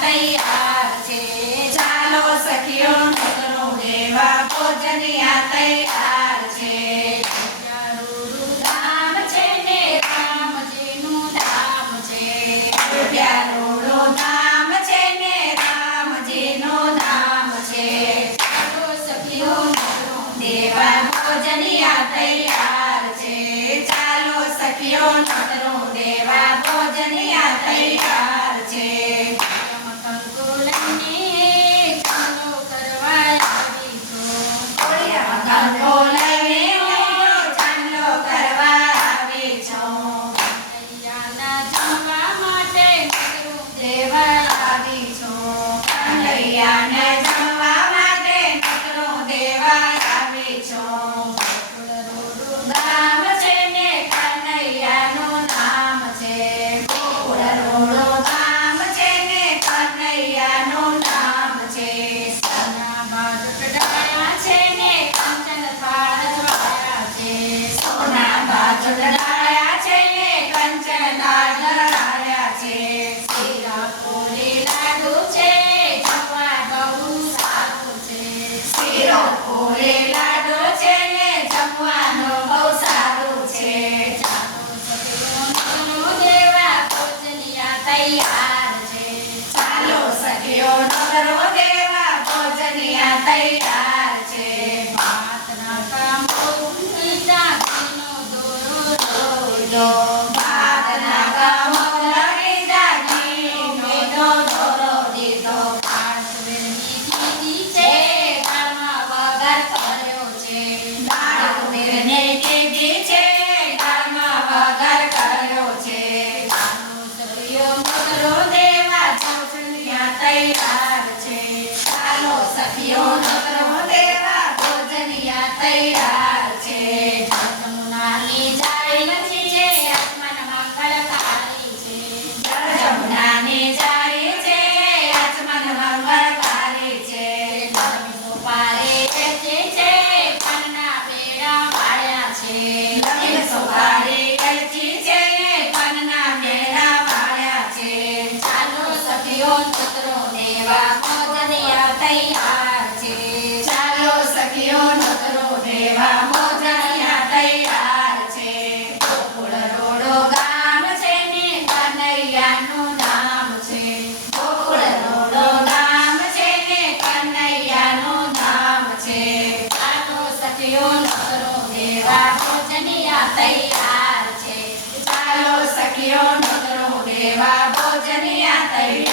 તૈયાર છે ચાલો સખીઓ નોતરો દેવા ભોજનિયા તૈયાર છે ધામ છે ને રામજીનું ધામ છે પ્યારોડો ધામ છે ને રામજીનું ધામ છે ચાલો સખીઓ નોતરો દેવા ભોજનિયા તૈયાર છે ચાલો સખીઓ નોતરો દેવા ભોજનિયા તૈયાર છે ચડાયા છે ને કંચન ધરાયા છે શીરા પૂરી લાડુ છે જમવા બહુ સારું છે શીરો પૂરી લાડુ છે ને જમવાનો બહુ સારું છે દેવા ભોજનિયા તૈયાર છે ચાલો સખીઓ નગરો દેવા ભોજનિયા તૈયાર છે ભાતના કામ ભાતના કામો લડી જાગી મેનો દોરો દીધો પાંચવેરની કીધી છે દાળમાં વઘાર કર્યો છે પાંચવેરને કીધી છે દાળમાં વઘાર કર્યો છે ચાલો સખીઓ નોતરો દેવા ભોજનિયા તૈયાર છે ચાલો સખીઓ નોતરો દેવા ભોજનિયા તૈયાર છે જમનાની જાય નથી જમનાની જારી છે આચમન મંગળકારી છે સોપારી એલચી છે કનના બેડા વાળ્યા છે સોપારી એલચી છે કનના બેડા વાળ્યા છે ચાલો સખીઓ નોતરો દેવા ભોજનિયા તૈયાર છે ચાલો સખીઓ નોતરો દેવા ભોજનિયા તૈયાર છે ગોકુળ રોડો ગામ છે ને કનૈયાનું નામ છે ગોકુળ રોડો ગામ છે ને કનૈયાનું નામ છે ચાલો સખીઓ નોતરો દેવા ભોજનિયા તૈયાર છે ચાલો સખીઓ નોતરો દેવા ભોજનિયા તૈયાર